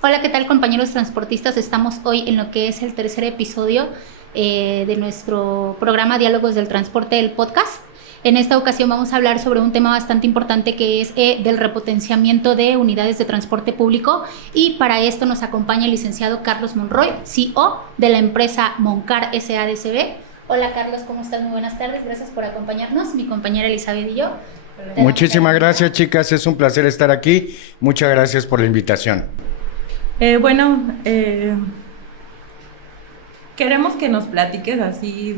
Hola, ¿qué tal, compañeros transportistas? Estamos hoy en lo que es el tercer episodio de nuestro programa Diálogos del Transporte, el podcast. En esta ocasión vamos a hablar sobre un tema bastante importante que es del repotenciamiento de unidades de transporte público, y para esto nos acompaña el licenciado Carlos Monroy, CEO de la empresa Moncar SADCB. Hola Carlos, ¿cómo estás? Muy buenas tardes, gracias por acompañarnos, mi compañera Elizabeth y yo. Muchísimas gracias, chicas, es un placer estar aquí. Muchas gracias por la invitación. Queremos que nos platiques así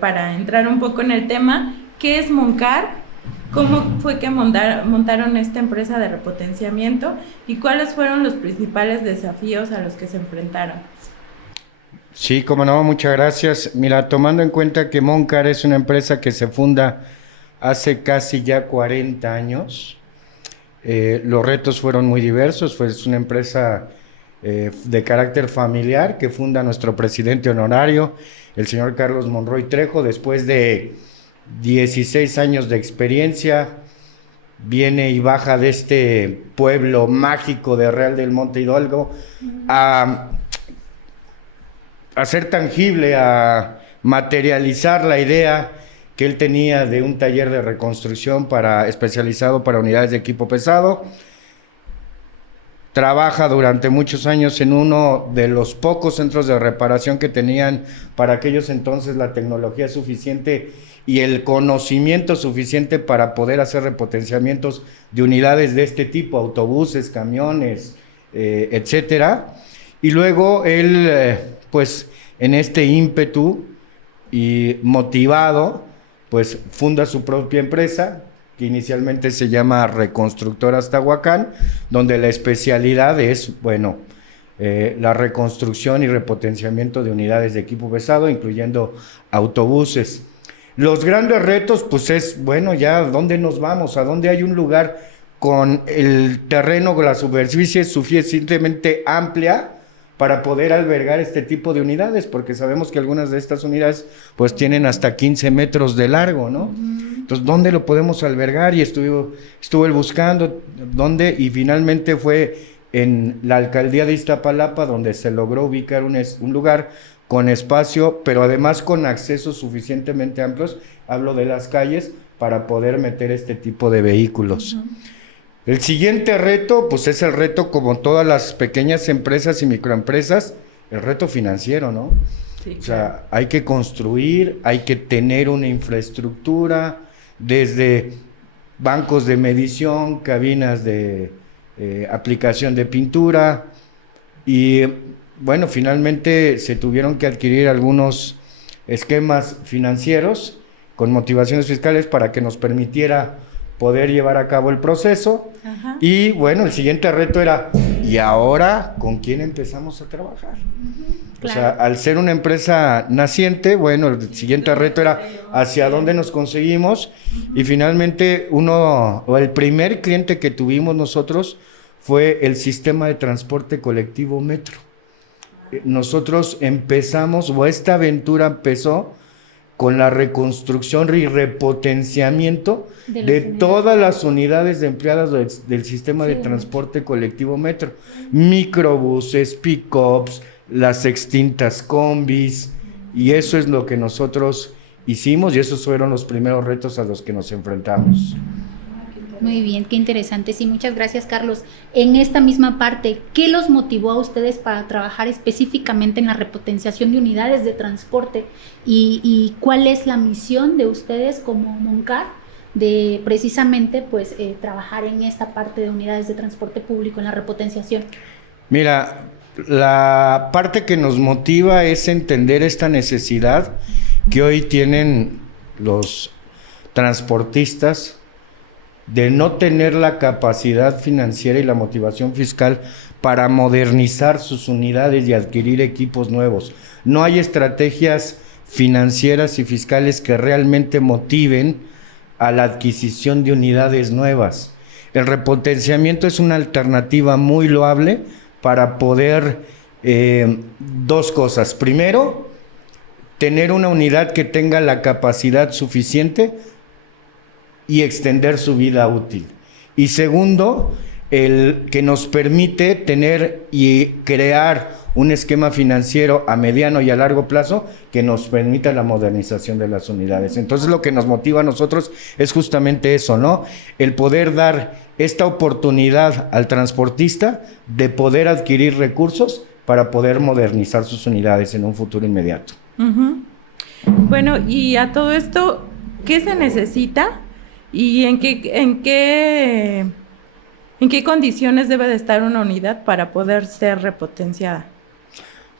para entrar un poco en el tema, ¿qué es Moncar? ¿Cómo fue que montaron esta empresa de repotenciamiento? ¿Y cuáles fueron los principales desafíos a los que se enfrentaron? Sí, como no, muchas gracias. Mira, tomando en cuenta que Moncar es una empresa que se funda hace casi ya 40 años, los retos fueron muy diversos. Es una empresa de carácter familiar que funda nuestro presidente honorario, el señor Carlos Monroy Trejo. Después de 16 años de experiencia, viene y baja de este pueblo mágico de Real del Monte Hidalgo a hacer tangible, a materializar la idea que él tenía de un taller de reconstrucción especializado para unidades de equipo pesado. Trabaja durante muchos años en uno de los pocos centros de reparación que tenían para aquellos entonces la tecnología suficiente y el conocimiento suficiente para poder hacer repotenciamientos de unidades de este tipo, autobuses, camiones, etcétera. Y luego él, pues en este ímpetu y motivado, pues funda su propia empresa, que inicialmente se llama Reconstructoras Tahuacán, donde la especialidad es, la reconstrucción y repotenciamiento de unidades de equipo pesado, incluyendo autobuses. Los grandes retos, pues es, ya, ¿dónde nos vamos? ¿A dónde hay un lugar con el terreno, con la superficie suficientemente amplia para poder albergar este tipo de unidades? Porque sabemos que algunas de estas unidades pues tienen hasta 15 metros de largo, ¿no? Entonces, ¿dónde lo podemos albergar? Y estuve buscando dónde, y finalmente fue en la alcaldía de Iztapalapa donde se logró ubicar un lugar con espacio, pero además con accesos suficientemente amplios, hablo de las calles, para poder meter este tipo de vehículos. El siguiente reto, pues es el reto, como todas las pequeñas empresas y microempresas, el reto financiero, ¿no? Sí, claro. O sea, hay que construir, hay que tener una infraestructura, desde bancos de medición, cabinas de aplicación de pintura, y finalmente se tuvieron que adquirir algunos esquemas financieros con motivaciones fiscales para que nos permitiera poder llevar a cabo el proceso. Ajá. Y el siguiente reto era, ¿y ahora con quién empezamos a trabajar? Claro. O sea, al ser una empresa naciente, el siguiente reto era hacia dónde nos conseguimos. Y finalmente el primer cliente que tuvimos nosotros fue el sistema de transporte colectivo Metro. Nosotros empezamos, esta aventura empezó con la reconstrucción y repotenciamiento de todas las unidades empleadas del sistema de transporte colectivo Metro. Microbuses, pick-ups, las extintas combis, y eso es lo que nosotros hicimos, y esos fueron los primeros retos a los que nos enfrentamos. Muy bien, qué interesante. Sí, muchas gracias, Carlos. En esta misma parte, ¿qué los motivó a ustedes para trabajar específicamente en la repotenciación de unidades de transporte? ¿Y cuál es la misión de ustedes como Moncar de precisamente trabajar en esta parte de unidades de transporte público, en la repotenciación? Mira, la parte que nos motiva es entender esta necesidad que hoy tienen los transportistas de no tener la capacidad financiera y la motivación fiscal para modernizar sus unidades y adquirir equipos nuevos. No hay estrategias financieras y fiscales que realmente motiven a la adquisición de unidades nuevas. El repotenciamiento es una alternativa muy loable para poder dos cosas. Primero, tener una unidad que tenga la capacidad suficiente y extender su vida útil. Y segundo, el que nos permite tener y crear un esquema financiero a mediano y a largo plazo que nos permita la modernización de las unidades. Entonces, lo que nos motiva a nosotros es justamente eso, ¿no? El poder dar esta oportunidad al transportista de poder adquirir recursos para poder modernizar sus unidades en un futuro inmediato. Bueno, y a todo esto, ¿qué se necesita y en qué condiciones debe de estar una unidad para poder ser repotenciada?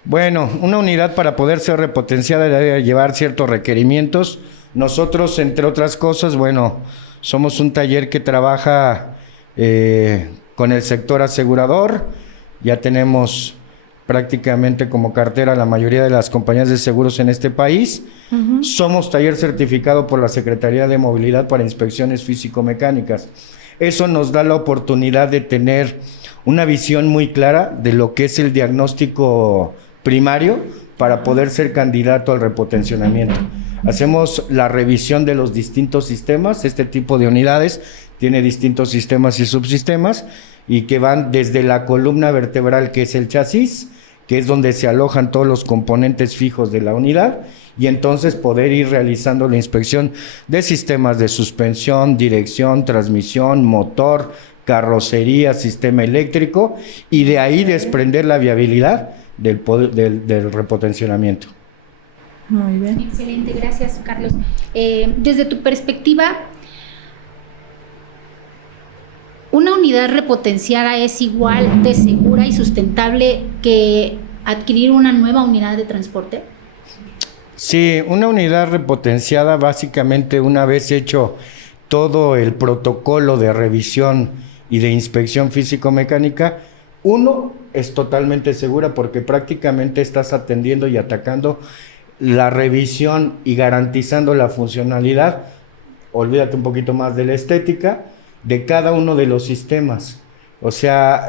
Bueno, una unidad para poder ser repotenciada debe llevar ciertos requerimientos. Nosotros, entre otras cosas, bueno, somos un taller que trabaja con el sector asegurador. Ya tenemos prácticamente como cartera la mayoría de las compañías de seguros en este país. Somos taller certificado por la Secretaría de Movilidad para inspecciones físico-mecánicas. Eso nos da la oportunidad de tener una visión muy clara de lo que es el diagnóstico primario para poder ser candidato al repotencionamiento. Hacemos la revisión de los distintos sistemas. Este tipo de unidades tiene distintos sistemas y subsistemas y que van desde la columna vertebral, que es el chasis, que es donde se alojan todos los componentes fijos de la unidad, y entonces poder ir realizando la inspección de sistemas de suspensión, dirección, transmisión, motor, carrocería, sistema eléctrico, y de ahí desprender la viabilidad del repotencionamiento. Muy bien. Excelente, gracias, Carlos. Desde tu perspectiva, ¿una unidad repotenciada es igual de segura y sustentable que adquirir una nueva unidad de transporte? Sí, una unidad repotenciada, básicamente, una vez hecho todo el protocolo de revisión y de inspección físico-mecánica, uno, es totalmente segura porque prácticamente estás atendiendo y atacando la revisión y garantizando la funcionalidad, olvídate un poquito más de la estética, de cada uno de los sistemas. O sea,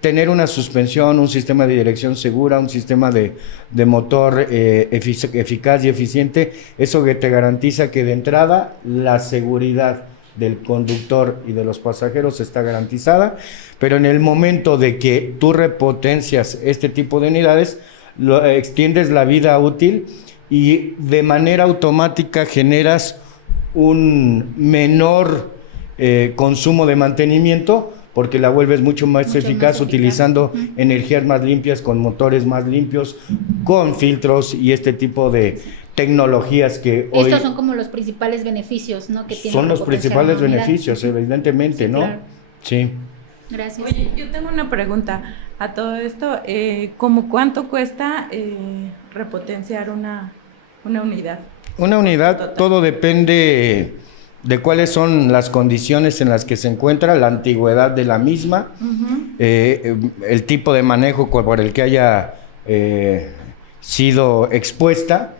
tener una suspensión, un sistema de dirección segura, un sistema de motor eficaz y eficiente, eso que te garantiza que de entrada la seguridad del conductor y de los pasajeros está garantizada, pero en el momento de que tú repotencias este tipo de unidades, extiendes la vida útil y de manera automática generas un menor consumo de mantenimiento, porque la vuelves mucho más eficaz utilizando energías más limpias, con motores más limpios, con filtros y este tipo de tecnologías que hoy... Estos son como los principales beneficios, ¿no? Que tiene son los principales beneficios, evidentemente, sí, ¿no? Claro. Sí. Gracias. Oye, yo tengo una pregunta a todo esto. ¿Cómo cuánto cuesta repotenciar una unidad? Una unidad, todo depende de cuáles son las condiciones en las que se encuentra, la antigüedad de la misma, el tipo de manejo por el que haya sido expuesta,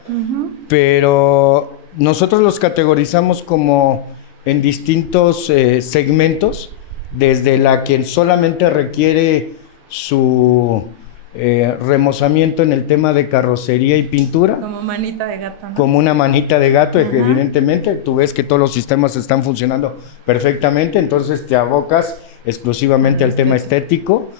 pero nosotros los categorizamos como en distintos segmentos, desde la que solamente requiere su remozamiento en el tema de carrocería y pintura. Como manita de gato, ¿no? Como una manita de gato, evidentemente. Tú ves que todos los sistemas están funcionando perfectamente, entonces te abocas exclusivamente al tema estético.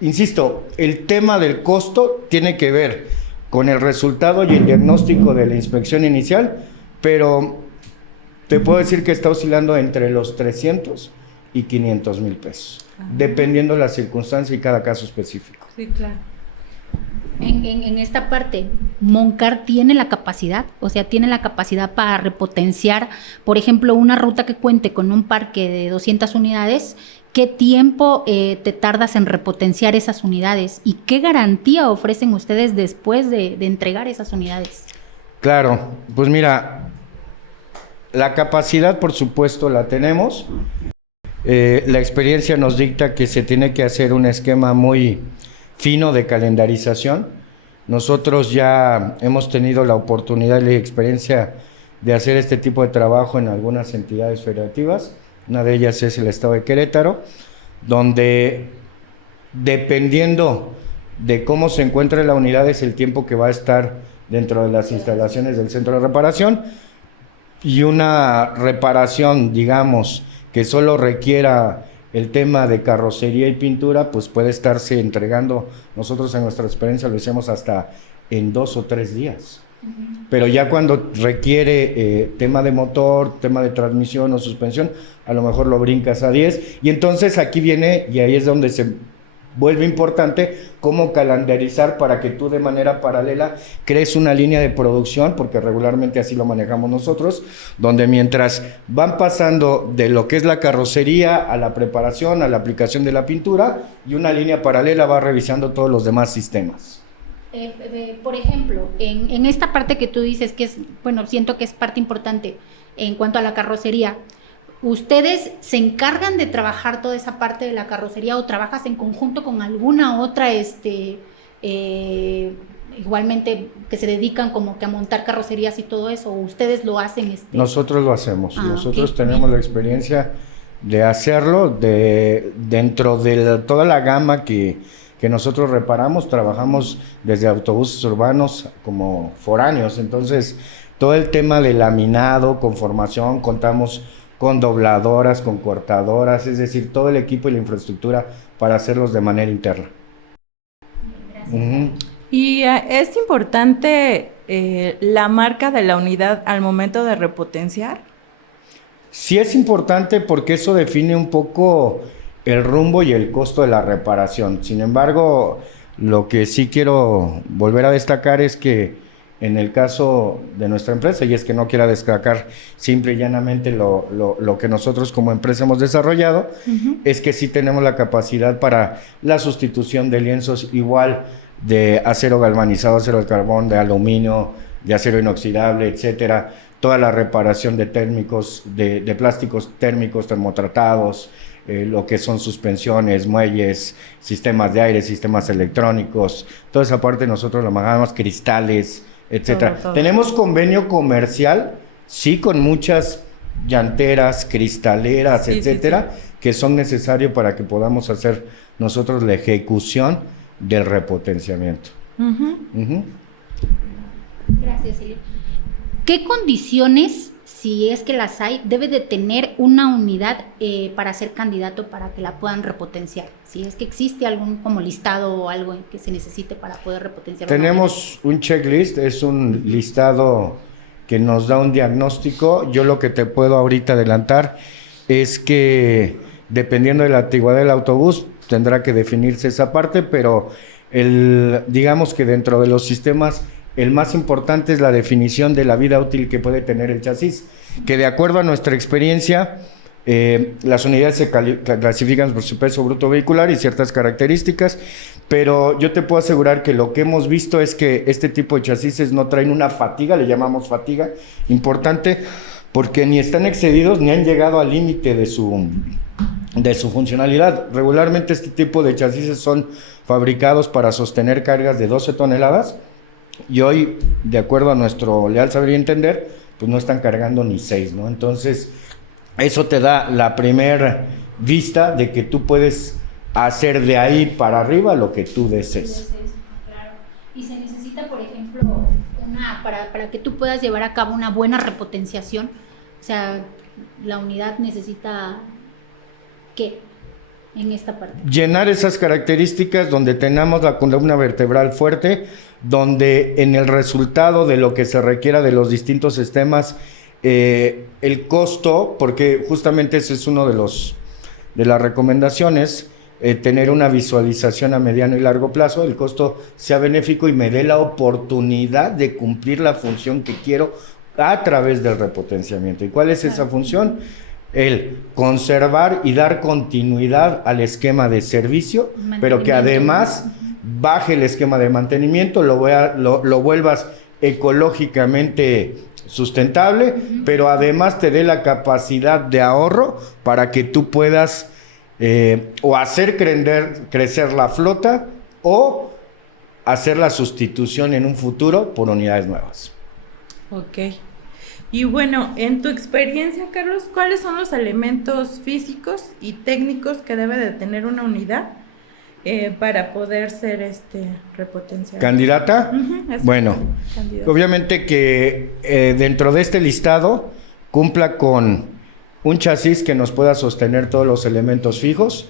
Insisto, el tema del costo tiene que ver con el resultado y el diagnóstico de la inspección inicial, pero te puedo decir que está oscilando entre los 300 y 500 mil pesos, dependiendo de la circunstancia y cada caso específico. Sí, claro. En esta parte, Moncar tiene la capacidad, o sea, tiene la capacidad para repotenciar, por ejemplo, una ruta que cuente con un parque de 200 unidades. ¿Qué tiempo te tardas en repotenciar esas unidades? ¿Y qué garantía ofrecen ustedes después de entregar esas unidades? Claro, pues mira, la capacidad, por supuesto, la tenemos. La experiencia nos dicta que se tiene que hacer un esquema muy fino de calendarización. Nosotros ya hemos tenido la oportunidad y la experiencia de hacer este tipo de trabajo en algunas entidades federativas. Una de ellas es el estado de Querétaro, donde dependiendo de cómo se encuentre la unidad es el tiempo que va a estar dentro de las instalaciones del centro de reparación, y una reparación, digamos, que solo requiera el tema de carrocería y pintura, pues puede estarse entregando. Nosotros en nuestra experiencia lo hicimos hasta en 2 o 3 días. Pero ya cuando requiere tema de motor, tema de transmisión o suspensión, a lo mejor lo brincas a 10. Y entonces aquí viene, y ahí es donde se vuelve importante, cómo calendarizar para que tú de manera paralela crees una línea de producción, porque regularmente así lo manejamos nosotros, donde mientras van pasando de lo que es la carrocería a la preparación, a la aplicación de la pintura, y una línea paralela va revisando todos los demás sistemas. Por ejemplo, en esta parte que tú dices que es, bueno, siento que es parte importante en cuanto a la carrocería, ¿ustedes se encargan de trabajar toda esa parte de la carrocería o trabajas en conjunto con alguna otra, igualmente que se dedican como que a montar carrocerías y todo eso, o ustedes lo hacen? Nosotros lo hacemos, nosotros tenemos la experiencia de hacerlo, dentro de toda la gama que nosotros reparamos, trabajamos desde autobuses urbanos como foráneos, entonces todo el tema de laminado, conformación, contamos con dobladoras, con cortadoras, es decir, todo el equipo y la infraestructura para hacerlos de manera interna. Y es importante la marca de la unidad al momento de repotenciar. Sí es importante porque eso define un poco el rumbo y el costo de la reparación. Sin embargo, lo que sí quiero volver a destacar es que en el caso de nuestra empresa, y es que no quiera destacar simple y llanamente lo que nosotros como empresa hemos desarrollado, es que sí tenemos la capacidad para la sustitución de lienzos igual de acero galvanizado, acero de carbón, de aluminio, de acero inoxidable, etcétera, toda la reparación de térmicos, de plásticos térmicos termotratados, lo que son suspensiones, muelles, sistemas de aire, sistemas electrónicos, toda esa parte nosotros la manejamos, cristales, etcétera. Todo. Tenemos convenio comercial, sí, con muchas llanteras, cristaleras, sí, etcétera, sí. Que son necesarios para que podamos hacer nosotros la ejecución del repotenciamiento. Gracias, Silvia. ¿Qué condiciones, si es que las hay, debe de tener una unidad para ser candidato para que la puedan repotenciar? Si es que existe algún como listado o algo que se necesite para poder repotenciar. Tenemos un checklist, es un listado que nos da un diagnóstico. Yo lo que te puedo ahorita adelantar es que dependiendo de la antigüedad del autobús tendrá que definirse esa parte, pero digamos que dentro de los sistemas el más importante es la definición de la vida útil que puede tener el chasis, que de acuerdo a nuestra experiencia, las unidades se clasifican por su peso bruto vehicular y ciertas características, pero yo te puedo asegurar que lo que hemos visto es que este tipo de chasis no traen una fatiga, le llamamos fatiga, importante, porque ni están excedidos ni han llegado al límite de su funcionalidad. Regularmente este tipo de chasis son fabricados para sostener cargas de 12 toneladas, y hoy, de acuerdo a nuestro leal saber y entender, pues no están cargando ni 6, ¿no? Entonces, eso te da la primera vista de que tú puedes hacer de ahí para arriba lo que tú desees. Claro. Y se necesita, por ejemplo, para que tú puedas llevar a cabo una buena repotenciación, o sea, la unidad necesita, ¿qué? En esta parte. Llenar esas características donde tengamos la columna vertebral fuerte, donde en el resultado de lo que se requiera de los distintos sistemas, el costo, porque justamente ese es uno de las recomendaciones, tener una visualización a mediano y largo plazo, el costo sea benéfico y me dé la oportunidad de cumplir la función que quiero a través del repotenciamiento. ¿Y cuál es esa función? El conservar y dar continuidad al esquema de servicio, pero que además baje el esquema de mantenimiento, lo vuelvas ecológicamente sustentable, pero además te dé la capacidad de ahorro para que tú puedas o hacer crecer la flota o hacer la sustitución en un futuro por unidades nuevas. Ok. Y bueno, en tu experiencia, Carlos, ¿cuáles son los elementos físicos y técnicos que debe de tener una unidad para poder ser repotenciada? ¿Candidata? Bueno, candidato. Obviamente que dentro de este listado cumpla con un chasis que nos pueda sostener todos los elementos fijos,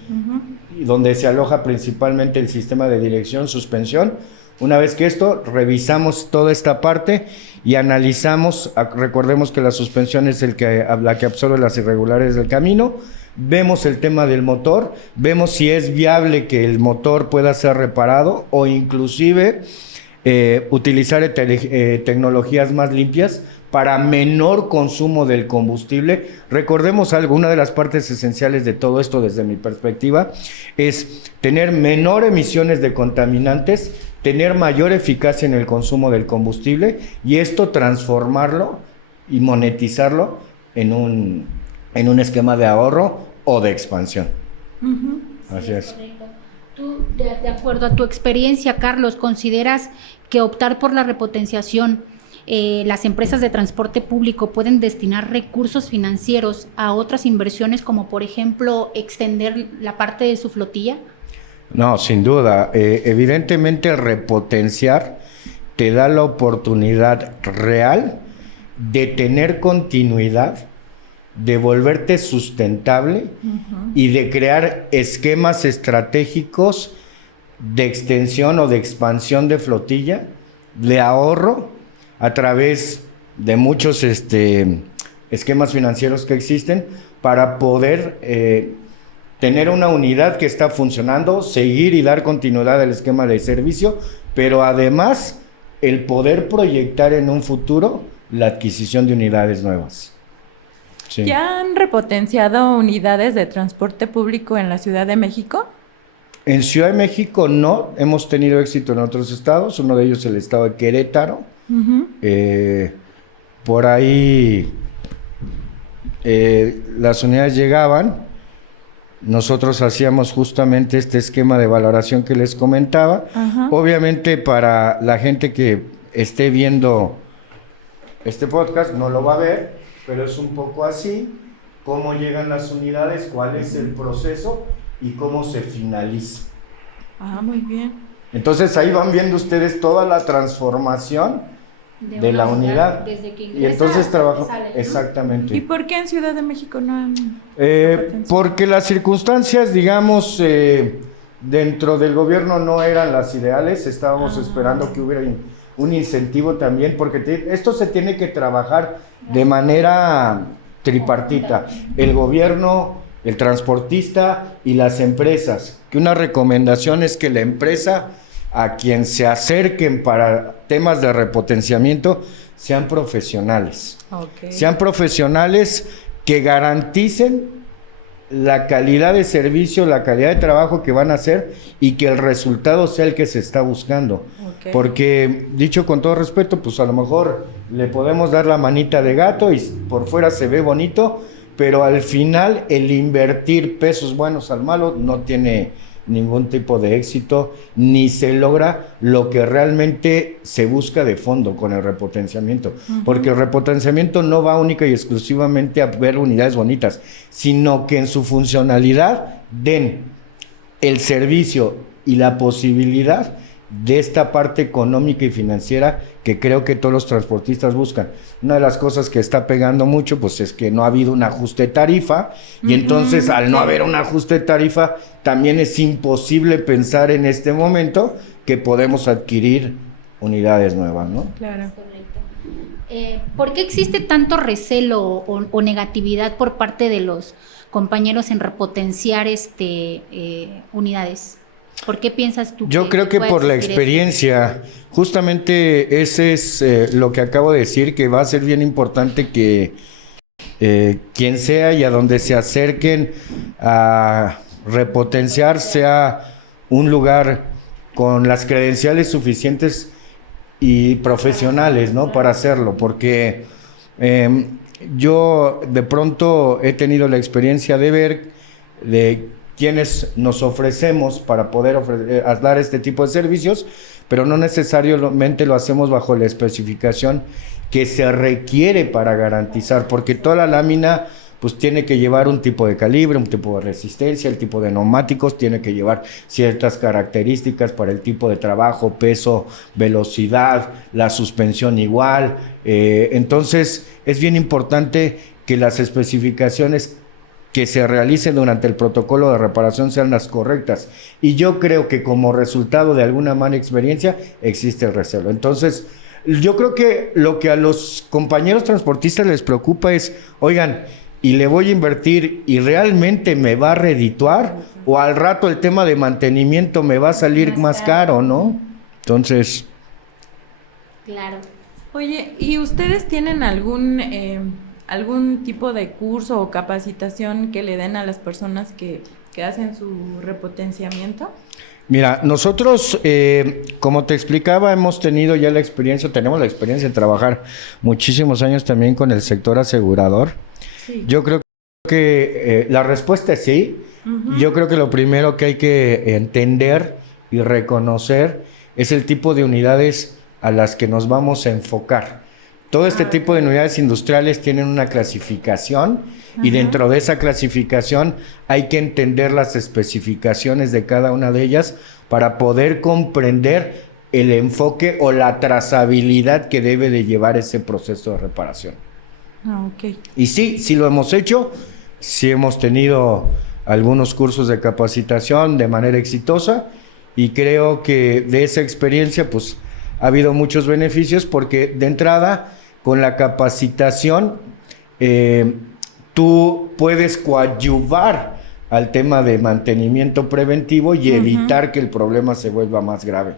y donde se aloja principalmente el sistema de dirección, suspensión. Una vez que esto, revisamos toda esta parte y analizamos, recordemos que la suspensión es la que absorbe las irregularidades del camino, vemos el tema del motor, vemos si es viable que el motor pueda ser reparado o inclusive utilizar tecnologías más limpias para menor consumo del combustible. Recordemos algo, una de las partes esenciales de todo esto desde mi perspectiva es tener menor emisiones de contaminantes, tener mayor eficacia en el consumo del combustible y esto transformarlo y monetizarlo en un esquema de ahorro o de expansión. Así es. Correcto. Tú, de acuerdo a tu experiencia, Carlos, ¿consideras que optar por la repotenciación, las empresas de transporte público pueden destinar recursos financieros a otras inversiones, como por ejemplo extender la parte de su flotilla? No, sin duda. Evidentemente el repotenciar te da la oportunidad real de tener continuidad, de volverte sustentable y de crear esquemas estratégicos de extensión o de expansión de flotilla, de ahorro, a través de muchos esquemas financieros que existen para poder tener una unidad que está funcionando, seguir y dar continuidad al esquema de servicio, pero además el poder proyectar en un futuro la adquisición de unidades nuevas. Sí. ¿Ya han repotenciado unidades de transporte público en la Ciudad de México? En Ciudad de México no, hemos tenido éxito en otros estados, uno de ellos el estado de Querétaro. Por ahí las unidades llegaban, nosotros hacíamos justamente este esquema de valoración que les comentaba. Obviamente para la gente que esté viendo este podcast no lo va a ver, pero es un poco así, cómo llegan las unidades, cuál es el proceso y cómo se finaliza. Muy bien. Entonces ahí van viendo ustedes toda la transformación de la unidad. Desde que y entonces trabajo ¿no? Exactamente. ¿Y por qué en Ciudad de México no han porque las circunstancias, digamos, dentro del gobierno no eran las ideales. Estábamos esperando que hubiera un incentivo también, porque esto se tiene que trabajar de manera tripartita. El gobierno, el transportista y las empresas. Que una recomendación es que la empresa a quien se acerquen para temas de repotenciamiento sean profesionales. Sean profesionales que garanticen la calidad de servicio, la calidad de trabajo que van a hacer y que el resultado sea el que se está buscando. Porque, dicho con todo respeto, pues a lo mejor le podemos dar la manita de gato y por fuera se ve bonito, pero al final el invertir pesos buenos al malo no tiene ningún tipo de éxito, ni se logra lo que realmente se busca de fondo con el repotenciamiento. Porque el repotenciamiento no va única y exclusivamente a ver unidades bonitas, sino que en su funcionalidad den el servicio y la posibilidad de esta parte económica y financiera que creo que todos los transportistas buscan. Una de las cosas que está pegando mucho pues es que no ha habido un ajuste de tarifa y entonces al no haber un ajuste de tarifa también es imposible pensar en este momento que podemos adquirir unidades nuevas, ¿no? Claro. Correcto. ¿Por qué existe tanto recelo o negatividad por parte de los compañeros en repotenciar unidades? ¿Por qué piensas tú? Yo creo que por la experiencia, justamente ese es lo que acabo de decir, que va a ser bien importante que quien sea y a donde se acerquen a repotenciar sea un lugar con las credenciales suficientes y profesionales, ¿no? Para hacerlo, porque yo de pronto he tenido la experiencia de ver de quienes nos ofrecemos para poder dar este tipo de servicios, pero no necesariamente lo hacemos bajo la especificación que se requiere para garantizar, porque toda la lámina pues tiene que llevar un tipo de calibre, un tipo de resistencia, el tipo de neumáticos tiene que llevar ciertas características para el tipo de trabajo, peso, velocidad, la suspensión igual. Entonces es bien importante que las especificaciones que se realicen durante el protocolo de reparación sean las correctas. Y yo creo que como resultado de alguna mala experiencia existe el recelo. Entonces, yo creo que lo que a los compañeros transportistas les preocupa es, oigan, ¿y le voy a invertir y realmente me va a redituar? ¿O al rato el tema de mantenimiento me va a salir más caro, no? Entonces... Claro. Oye, ¿y ustedes tienen algún tipo de curso o capacitación que le den a las personas que hacen su repotenciamiento? Mira, nosotros, como te explicaba, hemos tenido ya tenemos la experiencia de trabajar muchísimos años también con el sector asegurador. Sí. Yo creo que la respuesta es sí. Uh-huh. Yo creo que lo primero que hay que entender y reconocer es el tipo de unidades a las que nos vamos a enfocar. Todo este tipo de unidades industriales tienen una clasificación. Uh-huh. Y dentro de esa clasificación hay que entender las especificaciones de cada una de ellas para poder comprender el enfoque o la trazabilidad que debe de llevar ese proceso de reparación. Okay. Y sí lo hemos hecho, sí hemos tenido algunos cursos de capacitación de manera exitosa y creo que de esa experiencia pues ha habido muchos beneficios porque de entrada con la capacitación tú puedes coadyuvar al tema de mantenimiento preventivo y evitar que el problema se vuelva más grave.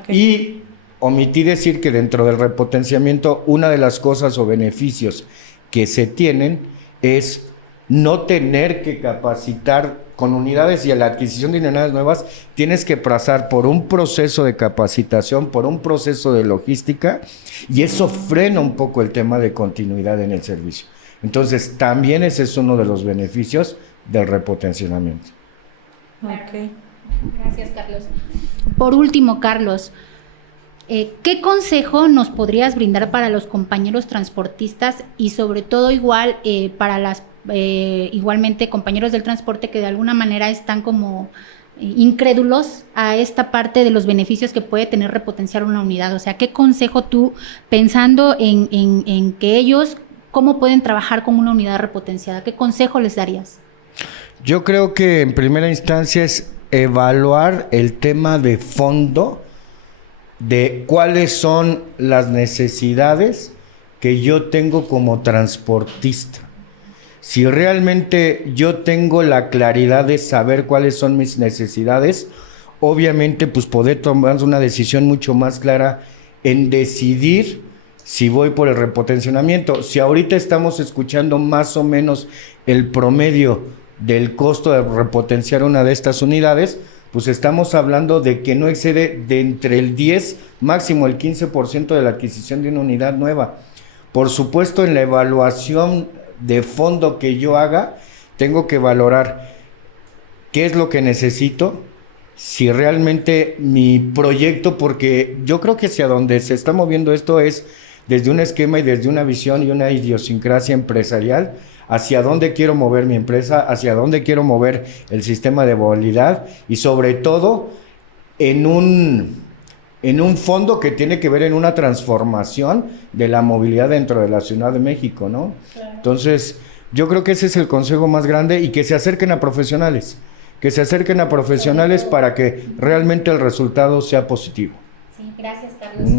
Okay. Y omití decir que dentro del repotenciamiento una de las cosas o beneficios que se tienen es no tener que capacitar con unidades y a la adquisición de unidades nuevas tienes que pasar por un proceso de capacitación, por un proceso de logística y eso frena un poco el tema de continuidad en el servicio. Entonces, también ese es uno de los beneficios del repotenciamiento. Ok. Gracias, Carlos. Por último, Carlos, ¿qué consejo nos podrías brindar para los compañeros transportistas y sobre todo igual para las igualmente compañeros del transporte que de alguna manera están como incrédulos a esta parte de los beneficios que puede tener repotenciar una unidad? O sea, ¿qué consejo tú, pensando en que ellos cómo pueden trabajar con una unidad repotenciada, qué consejo les darías? Yo creo que en primera instancia es evaluar el tema de fondo de cuáles son las necesidades que yo tengo como transportista. Si realmente yo tengo la claridad de saber cuáles son mis necesidades, obviamente pues poder tomar una decisión mucho más clara en decidir si voy por el repotenciamiento. Si ahorita estamos escuchando más o menos el promedio del costo de repotenciar una de estas unidades, pues estamos hablando de que no excede de entre el 10, máximo el 15% de la adquisición de una unidad nueva. Por supuesto, en la evaluación de fondo que yo haga, tengo que valorar qué es lo que necesito, si realmente mi proyecto, porque yo creo que hacia donde se está moviendo esto es desde un esquema y desde una visión y una idiosincrasia empresarial, hacia dónde quiero mover mi empresa, hacia dónde quiero mover el sistema de movilidad y sobre todo en un fondo que tiene que ver en una transformación de la movilidad dentro de la Ciudad de México, ¿no? Claro. Entonces, yo creo que ese es el consejo más grande y que se acerquen a profesionales, para que realmente el resultado sea positivo. Sí, gracias, Carlos.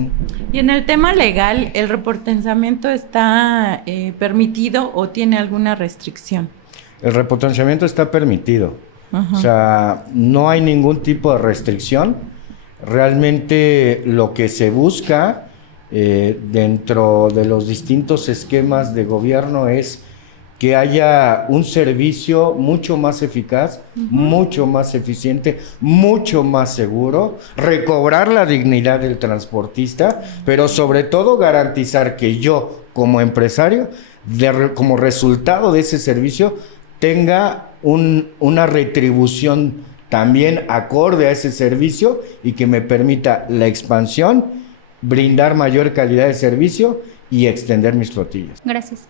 Y en el tema legal, ¿el repotenciamiento está permitido o tiene alguna restricción? El repotenciamiento está permitido. Uh-huh. O sea, no hay ningún tipo de restricción. Realmente lo que se busca dentro de los distintos esquemas de gobierno es que haya un servicio mucho más eficaz, mucho más eficiente, mucho más seguro, recobrar la dignidad del transportista, pero sobre todo garantizar que yo, como empresario, como resultado de ese servicio, tenga una retribución también acorde a ese servicio y que me permita la expansión, brindar mayor calidad de servicio y extender mis flotillas. Gracias.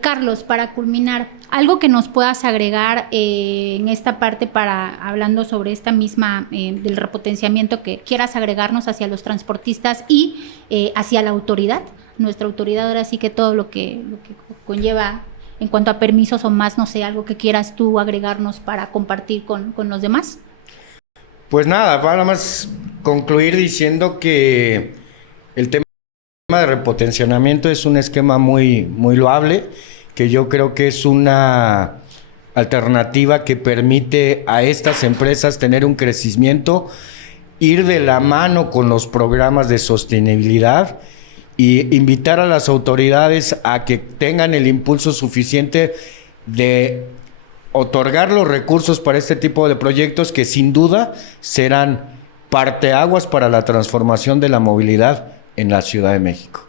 Carlos, para culminar, algo que nos puedas agregar en esta parte hablando sobre esta misma del repotenciamiento que quieras agregarnos hacia los transportistas y hacia la autoridad, nuestra autoridad ahora sí que todo lo que conlleva en cuanto a permisos o más, no sé, algo que quieras tú agregarnos para compartir con los demás. Pues nada, para más concluir diciendo que el tema de repotenciamiento es un esquema muy, muy loable, que yo creo que es una alternativa que permite a estas empresas tener un crecimiento, ir de la mano con los programas de sostenibilidad y invitar a las autoridades a que tengan el impulso suficiente de otorgar los recursos para este tipo de proyectos que sin duda serán parteaguas para la transformación de la movilidad en la Ciudad de México.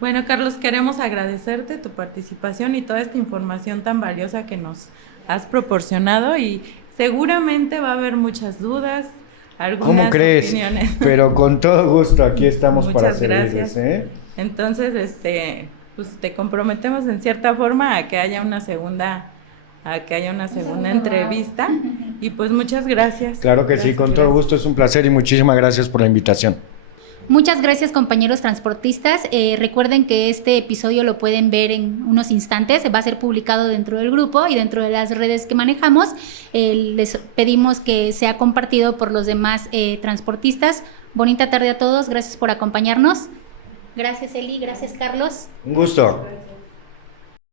Bueno, Carlos, queremos agradecerte tu participación y toda esta información tan valiosa que nos has proporcionado, y seguramente va a haber muchas dudas, algunas ¿Cómo crees? opiniones. Pero con todo gusto, aquí estamos para Muchas servirles, gracias. Entonces, pues te comprometemos en cierta forma a que haya una segunda entrevista, y pues muchas gracias. Claro que Gracias, sí, con todo gusto, es un placer y muchísimas gracias por la invitación. Muchas gracias, compañeros transportistas. Recuerden que este episodio lo pueden ver en unos instantes. Va a ser publicado dentro del grupo y dentro de las redes que manejamos. Les pedimos que sea compartido por los demás transportistas. Bonita tarde a todos. Gracias por acompañarnos. Gracias, Eli. Gracias, Carlos. Un gusto.